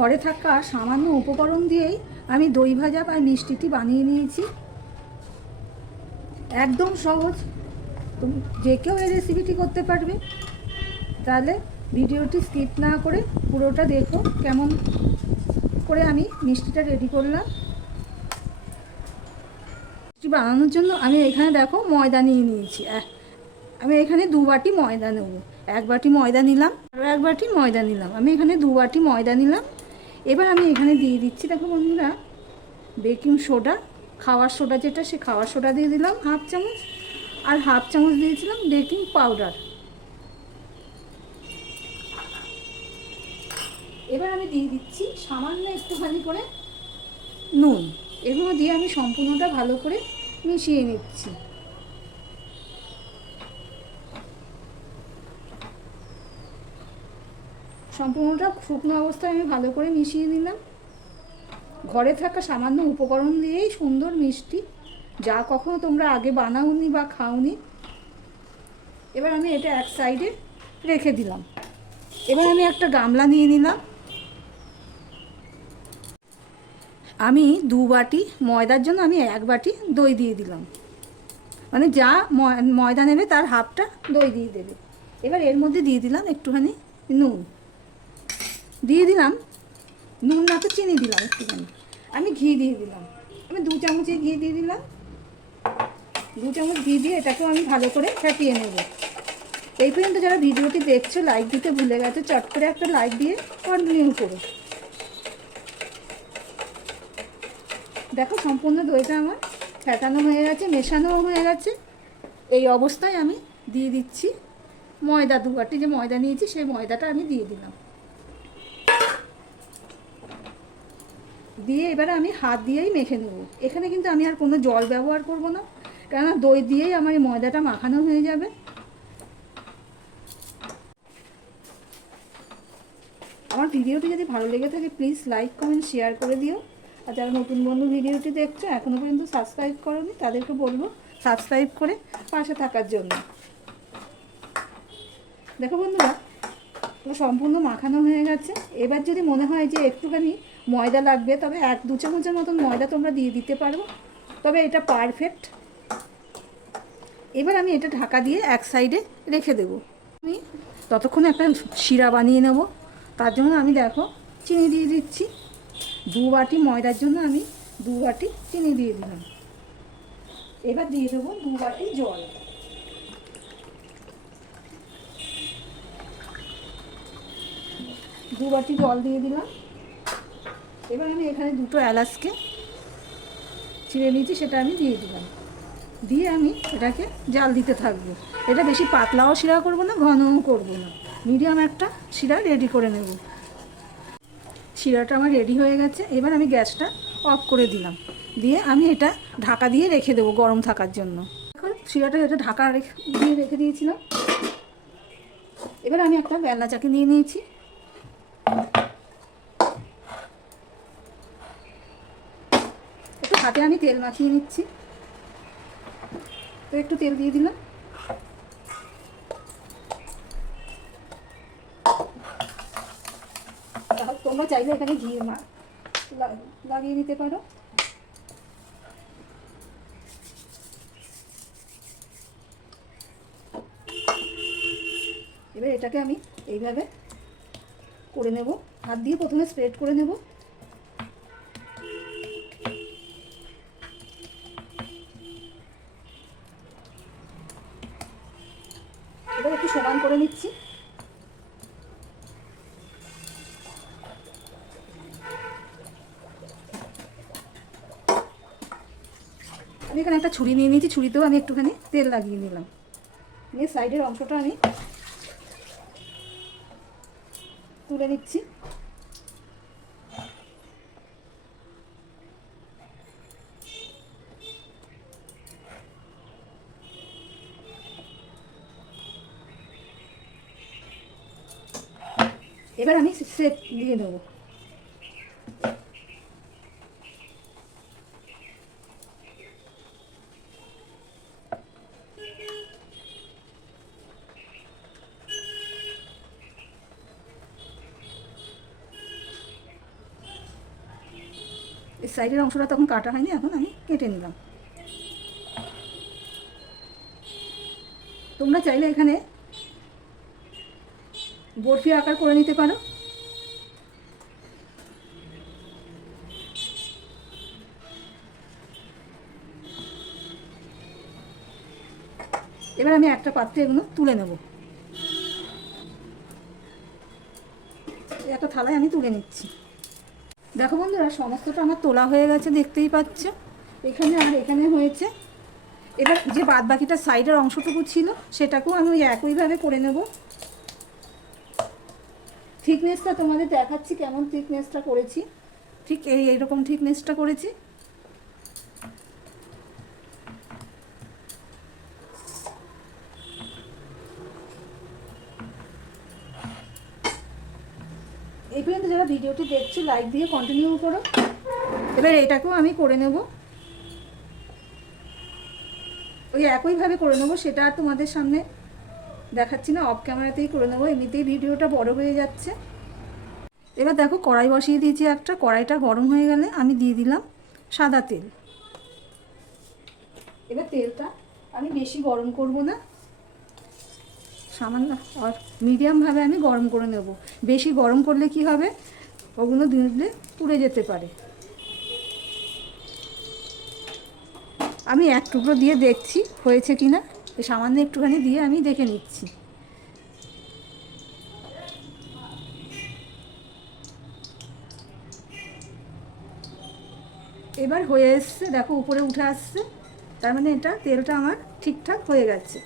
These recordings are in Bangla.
ঘরে থাকা সামান্য উপকরণ দিয়েই আমি দই ভাজা বা মিষ্টিটি বানিয়ে নিয়েছি। একদম সহজ। তুমি যে কেউ এই রেসিপিটি করতে পারবে। তাহলে ভিডিওটি স্কিপ না করে পুরোটা দেখো কেমন করে আমি মিষ্টিটা রেডি করলাম। মিষ্টি বানানোর জন্য আমি এখানে দেখো ময়দা নিয়ে নিয়েছি। আমি এখানে দু বাটি ময়দা নেব। এক বাটি ময়দা নিলাম আরও এক বাটি ময়দা নিলাম। আমি এখানে দু বাটি ময়দা নিলাম। এবার আমি এখানে দিয়ে দিচ্ছি, দেখো বন্ধুরা, বেকিং সোডা, খাওয়ার সোডা যেটা, সে খাওয়ার সোডা দিয়ে দিলাম, হাফ চামচ, আর হাফ চামচ দিয়েছিলাম বেকিং পাউডার। এবার আমি দিয়ে দিচ্ছি সামান্য একটুখানি করে নুন, এগুলো দিয়ে আমি সম্পূর্ণটা ভালো করে মিশিয়ে নিচ্ছি। সম্পূর্ণটা শুকনো অবস্থায় আমি ভালো করে মিশিয়ে নিলাম। ঘরে থাকা সামান্য উপকরণ দিয়েই সুন্দর মিষ্টি, যা কখনো তোমরা আগে বানাওনি বা খাওনি। এবার আমি এটা এক সাইডে রেখে দিলাম। এবার আমি একটা গামলা নিয়ে নিলাম। আমি দু বাটি ময়দার জন্য আমি এক বাটি দই দিয়ে দিলাম। মানে যা ময়- ময়দা নেবে তার হাফটা দই দিয়ে দেবে। এবার এর মধ্যে দিয়ে দিলাম একটুখানি নুন। দিয়ে দিলাম। নুন না তো চিনি দিলাম একটুখানি। আমি ঘি দিয়ে দিলাম। আমি দু চামচে ঘি দিয়ে দিলাম। দু চামচ ঘি দিয়ে এটাকেও আমি ভালো করে ফেটিয়ে নেব। এই পর্যন্ত যারা ভিডিওটি দেখছ লাইক দিতে ভুলে গেছো, চট করে একটা লাইক দিয়ে কন্টিনিউ করো। দেখো সম্পূর্ণ দইটা আমার ফেটানো হয়ে গেছে, মেশানোও হয়ে গেছে। এই অবস্থায় আমি দিয়ে দিচ্ছি ময়দা দু বাটি যে ময়দা নিয়েছি, সেই ময়দাটা আমি দিয়ে দিলাম। দিয়ে এবারে আমি হাত দিয়েই মেখে নেব। এখানে কিন্তু আমি আর কোনো জল ব্যবহার করব না, কেননা দই দিয়েই আমার এই ময়দাটা মাখানো হয়ে যাবে। আমার ভিডিওটি যদি ভালো লেগে থাকে প্লিজ লাইক কমেন্ট শেয়ার করে দিও। আর যারা নতুন বন্ধু ভিডিওটি দেখছ এখনও পর্যন্ত সাবস্ক্রাইব করোনি, তাদেরকে বলব সাবস্ক্রাইব করে পাশে থাকার জন্য। দেখো বন্ধুরা পুরো সম্পূর্ণ মাখানো হয়ে গেছে। এবার যদি মনে হয় যে একটুখানি ময়দা লাগবে, তবে এক দু চামচের মতন ময়দা তোমরা দিয়ে দিতে পারো। তবে এটা পারফেক্ট এবার আমি এটা ঢাকা দিয়ে এক সাইডে রেখে দেবো। আমি ততক্ষণে একটা শিরা বানিয়ে নেব। তার জন্য আমি দেখো চিনি দিয়ে দিচ্ছি। দু বাটি ময়দার জন্য আমি দু বাটি চিনি দিয়ে দিলাম। এবার দিয়ে দেবো দু বাটি জল। দু বাটি জল দিয়ে দিলাম। এবার আমি এখানে দুটো এলাচকে ছিঁড়ে নিয়েছি, সেটা আমি দিয়ে দিলাম। দিয়ে আমি এটাকে জাল দিতে থাকব। এটা বেশি পাতলাও শিরা করব না, ঘনও করব না। মিডিয়াম একটা শিরা রেডি করে নেব। শিরাটা আমার রেডি হয়ে গেছে। এবার আমি গ্যাসটা অফ করে দিলাম। দিয়ে আমি এটা ঢাকা দিয়ে রেখে দেবো গরম থাকার জন্য। এখন শিরাটা এটা ঢাকা রেখে, দিয়ে রেখে দিয়েছিলাম। এবার আমি একটা বেলনা চাকি নিয়ে নিয়েছি একটু হাতে আমি তেল মাখিয়ে নিচ্ছি। তো একটু তেল দিয়ে দিলাম। তোমরা চাইলে এখানে ঘি মা- লাগিয়ে নিতে পারো। এবার এটাকে আমি এইভাবে করে নেব। হাত দিয়ে প্রথমে স্প্রেড করে নেব। এবার একটু সমান করে নিচ্ছি। আমি এখানে একটা ছুরি নিয়ে নিয়েছি, ছুরিতেও আমি একটুখানি তেল লাগিয়ে নিলাম। নিয়ে সাইডের অংশটা আমি তুলে নিচ্ছি। এবার আমি সেপ দিয়ে দেবো। সাইডের অংশটা তখন কাটা হয়নি, এখন আমি কেটে নিলাম। তোমরা চাইলে এখানে বরফি আকার করে নিতে পারো। এবার আমি একটা পাত্রে এগুলো তুলে নেব। একটা থালায় আমি তুলে নিচ্ছি। দেখো বন্ধুরা, সমস্তটা আমার তোলা হয়ে গেছে, দেখতেই পাচ্ছ। এখানে আর এখানে হয়েছে। এবার যে বাদ বাকিটা সাইডের অংশটুকু ছিল, সেটাকেও আমি ওই একইভাবে করে নেব। থিকনেসটা তোমাদের দেখাচ্ছি, কেমন থিকনেসটা করেছি। ঠিক এই, এইরকম থিকনেসটা করেছি। এই পর্যন্ত যারা ভিডিওটি দেখছ লাইক দিয়ে কন্টিনিউ করো। এবার এটাকেও আমি করে নেব। ওই একইভাবে করে নেব, সেটা আর তোমাদের সামনে দেখাচ্ছি না অফ ক্যামেরাতেই করে নেব, এমনিতেই ভিডিওটা বড় হয়ে যাচ্ছে। এবার দেখো, কড়াই বসিয়ে দিয়েছি একটা, কড়াইটা গরম হয়ে গেলে আমি দিয়ে দিলাম সাদা তেল। এবার তেলটা আমি বেশি গরম করব না। সামান্য, আর মিডিয়ামভাবে আমি গরম করে নেব। বেশি গরম করলে কি হবে? ওগুলো দিলে পুড়ে যেতে পারে। আমি এক টুকরো দিয়ে দেখছি হয়েছে কি না সামান্য একটুখানি দিয়ে আমি দেখে নিচ্ছি। এবার হয়ে এসছে, দেখো উপরে উঠে আসছে, তার মানে এটা তেলটা আমার ঠিকঠাক হয়ে গেছে।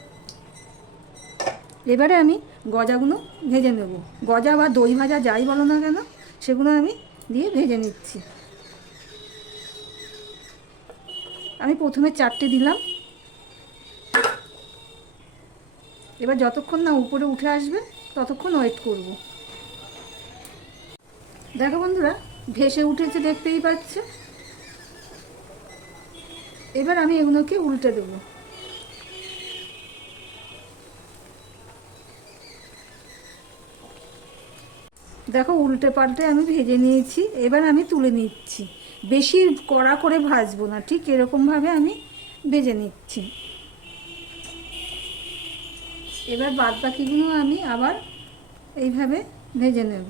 এবারে আমি গজাগুলো ভেজে নেব। গজা বা দই ভাজা যাই বলো না কেন, সেগুলো আমি দিয়ে ভেজে নিচ্ছি। আমি প্রথমে চারটে দিলাম। এবার যতক্ষণ না উপরে উঠে আসবে, ততক্ষণ ওয়েট করব। দেখো বন্ধুরা, ভেসে উঠেছে দেখতেই পাচ্ছে। এবার আমি এগুলোকে উল্টে দেবো। দেখো, উল্টে পাল্টে আমি ভেজে নিয়েছি, এবার আমি তুলে নিচ্ছি। বেশি কড়া করে ভাজবো না, ঠিক এরকমভাবে আমি ভেজে নিচ্ছি। এবার বাদ বাকিগুলো আমি আবার এইভাবে ভেজে নেব।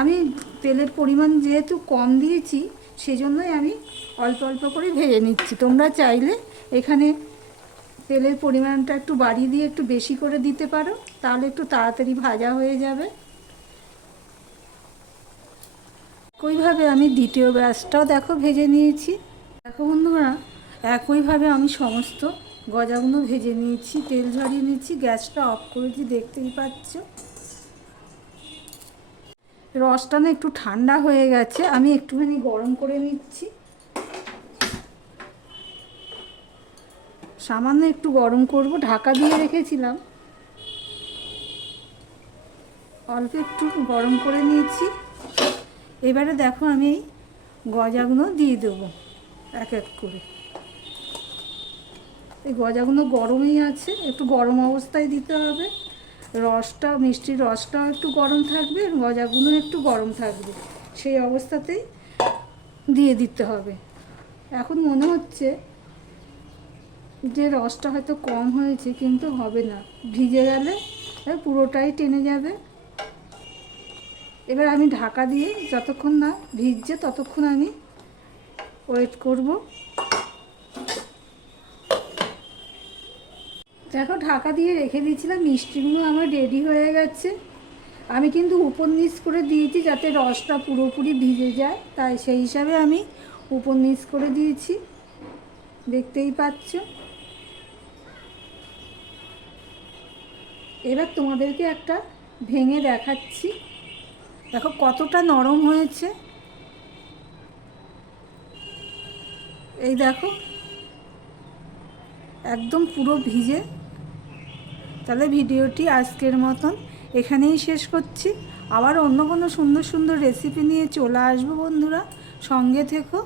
আমি তেলের পরিমাণ যেহেতু কম দিয়েছি, সেজন্যই আমি অল্প অল্প করে ভেজে নিচ্ছি। তোমরা চাইলে এখানে তেলের পরিমাণটা একটু বাড়িয়ে দিয়ে একটু বেশি করে দিতে পারো, তাহলে একটু তাড়াতাড়ি ভাজা হয়ে যাবে। একইভাবে আমি দ্বিতীয় ব্যাসটাও দেখো ভেজে নিয়েছি। দেখো বন্ধুরা, একইভাবে আমি সমস্ত গজাগুলো ভেজে নিয়েছি, তেল ঝরিয়ে নিয়েছি, গ্যাসটা অফ করেছি, দেখতেই পাচ্ছ। রসটা না একটু ঠান্ডা হয়ে গেছে, আমি একটুখানি গরম করে নিচ্ছি। সামান্য একটু গরম করব, ঢাকা দিয়ে রেখেছিলাম। অল্প একটু গরম করে নিয়েছি। এবারে দেখো আমি গজাগুলো দিয়ে দেবো, এক এক করে। এই গজাগুলো গরমই আছে, একটু গরম অবস্থায় দিতে হবে। রসটা মিষ্টির রসটাও একটু গরম থাকবে গজাগুলো একটু গরম থাকবে। সেই অবস্থাতেই দিয়ে দিতে হবে। এখন মনে হচ্ছে যে রসটা হয়তো কম হয়েছে, কিন্তু হবে না। ভিজে গেলে পুরোটাই টেনে যাবে। এবার আমি ঢাকা দিয়ে যতক্ষণ না ভিজছে ততক্ষণ আমি ওয়েট করব। দেখো, ঢাকা দিয়ে রেখে দিয়েছিলাম, মিষ্টিগুলো আমার রেডি হয়ে গেছে। আমি কিন্তু উপর নিচ করে দিয়েছি যাতে রসটা পুরোপুরি ভিজে যায়, তাই সেই হিসাবে আমি উপর নিচ করে দিয়েছি। দেখতেই পাচ্ছ। এবার তোমাদেরকে একটা ভেঙে দেখাচ্ছি। দেখো কতটা নরম হয়েছে। এই দেখো। একদম পুরো ভিজে। তাহলে ভিডিওটি আজকের মতন এখানেই শেষ করছি। আবার অন্য কোনো সুন্দর সুন্দর রেসিপি নিয়ে চলে আসব বন্ধুরা। সঙ্গে থেকো।